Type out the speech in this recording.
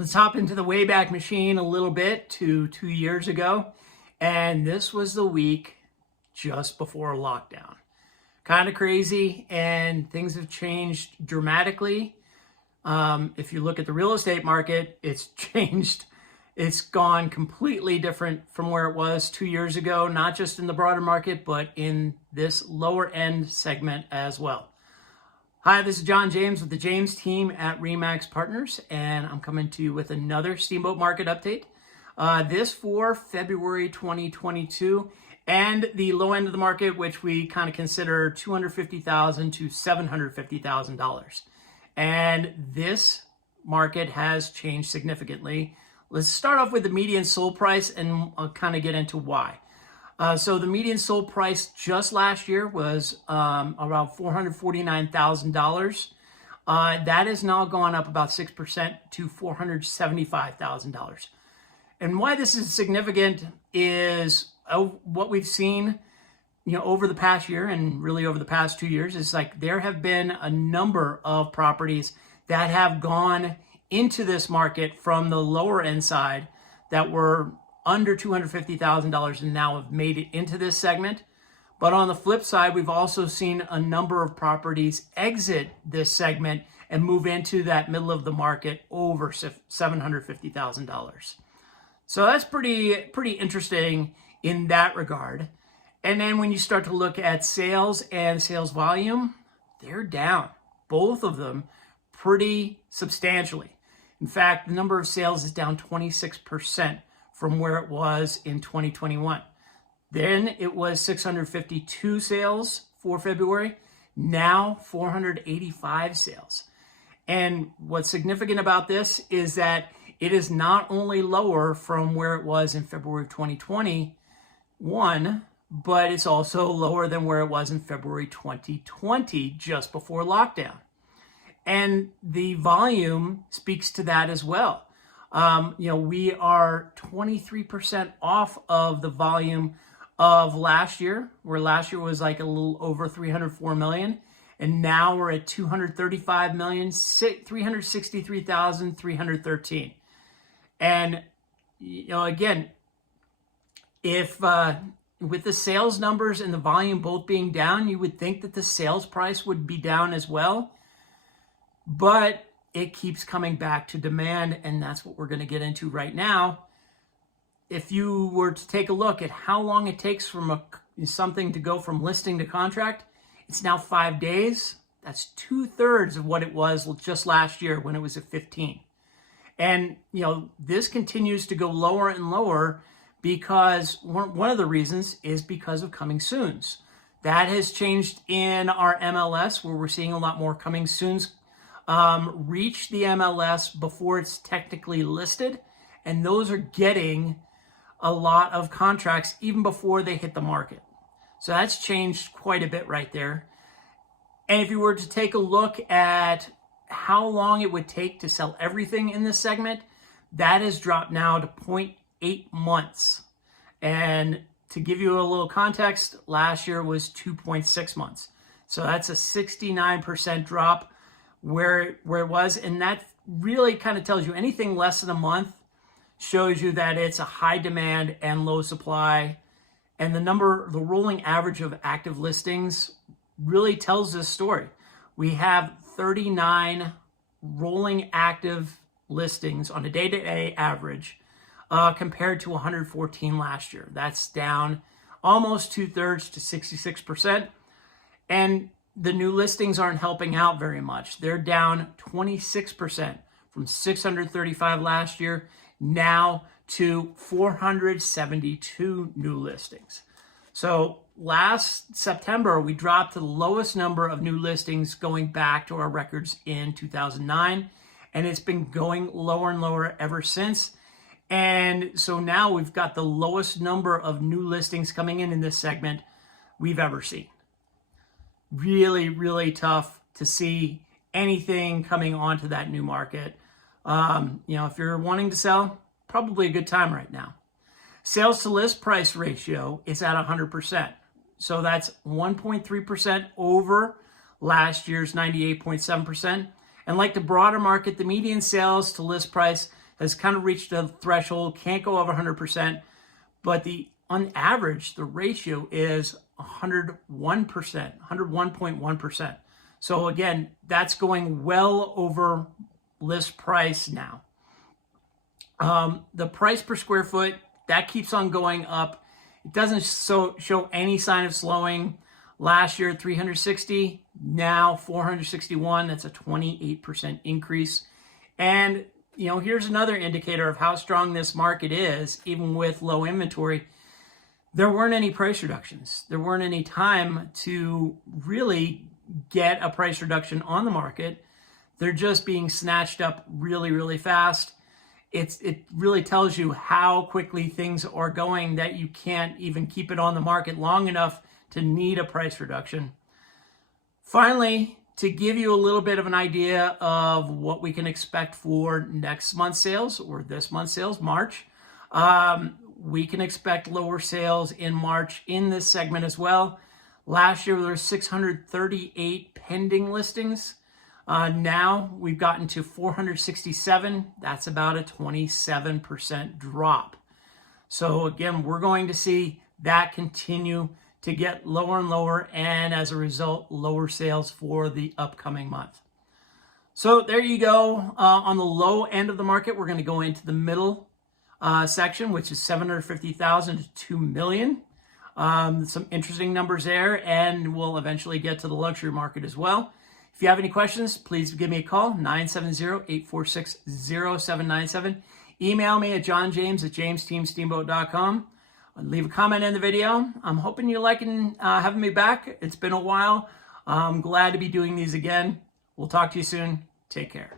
Let's hop into the Wayback Machine a little bit to 2 years ago. And this was the week just before lockdown. Kind of crazy, and things have changed dramatically. If you look at the real estate market, it's changed. It's gone completely different from where it was 2 years ago, not just in the broader market, but in this lower end segment as well. Hi, this is John James with the James team at Remax Partners, and I'm coming to you with another Steamboat market update. This for February 2022, and the low end of the market, which we kind of consider $250,000 to $750,000. And this market has changed significantly. Let's start off with the median sold price, and I'll kind of get into why. So the median sold price just last year was around $449,000. That has now gone up about 6% to $475,000. And why this is significant is what we've seen, over the past year and really over the past 2 years is like there have been a number of properties that have gone into this market from the lower end side that were under $250,000 and now have made it into this segment. But on the flip side, we've also seen a number of properties exit this segment and move into that middle of the market over $750,000. So that's pretty interesting in that regard. And then when you start to look at sales and sales volume, they're down, both of them pretty substantially. In fact, the number of sales is down 26% from where it was in 2021. Then it was 652 sales for February, now 485 sales. And what's significant about this is that it is not only lower from where it was in February of 2021, but it's also lower than where it was in February 2020, just before lockdown. And the volume speaks to that as well. We are 23% off of the volume of last year, where last year was like a little over 304 million. And now we're at 235 million, 363,313. And, again, if with the sales numbers and the volume both being down, you would think that the sales price would be down as well. But it keeps coming back to demand, and that's what we're going to get into right now. If you were to take a look at how long it takes from something to go from listing to contract, it's now 5 days. That's 2/3 of what it was just last year when it was at 15. And, this continues to go lower and lower because one of the reasons is because of coming soons. That has changed in our MLS, where we're seeing a lot more coming soons reach the MLS before it's technically listed, and those are getting a lot of contracts even before they hit the market. So that's changed quite a bit right there. And if you were to take a look at how long it would take to sell everything in this segment, that has dropped now to 0.8 months. And to give you a little context, last year was 2.6 months. So that's a 69% drop where it was. And that really kind of tells you anything less than a month shows you that it's a high demand and low supply. And the rolling average of active listings really tells this story. We have 39 rolling active listings on a day-to-day average compared to 114 last year. That's down almost 2/3 to 66%. And the new listings aren't helping out very much. They're down 26% from 635 last year now to 472 new listings. So last September, we dropped to the lowest number of new listings going back to our records in 2009. And it's been going lower and lower ever since. And so now we've got the lowest number of new listings coming in this segment we've ever seen. Really, really tough to see anything coming onto that new market. If you're wanting to sell, probably a good time right now. Sales to list price ratio is at 100%. So that's 1.3% over last year's 98.7%. And like the broader market, the median sales to list price has kind of reached a threshold, can't go over 100%, but on average, the ratio is 101%, 101.1%. So again, that's going well over list price now. The price per square foot, that keeps on going up. It doesn't show any sign of slowing. Last year, 360, now 461. That's a 28% increase. And, here's another indicator of how strong this market is, even with low inventory. There weren't any price reductions. There weren't any time to really get a price reduction on the market. They're just being snatched up really, really fast. It really tells you how quickly things are going, that you can't even keep it on the market long enough to need a price reduction. Finally, to give you a little bit of an idea of what we can expect for next month's sales, or this month's sales, March, we can expect lower sales in March in this segment as well. Last year, there were 638 pending listings. Now we've gotten to 467. That's about a 27% drop. So again, we're going to see that continue to get lower and lower, and as a result, lower sales for the upcoming month. So there you go. On the low end of the market, we're going to go into the middle section, which is 750,000 to 2 million. Some interesting numbers there, and we'll eventually get to the luxury market as well. If you have any questions, please give me a call, 970-846-0797. Email me at johnjames@jamesteamsteamboat.com. Leave a comment in the video. I'm hoping you're liking having me back. It's been a while. I'm glad to be doing these again. We'll talk to you soon. Take care.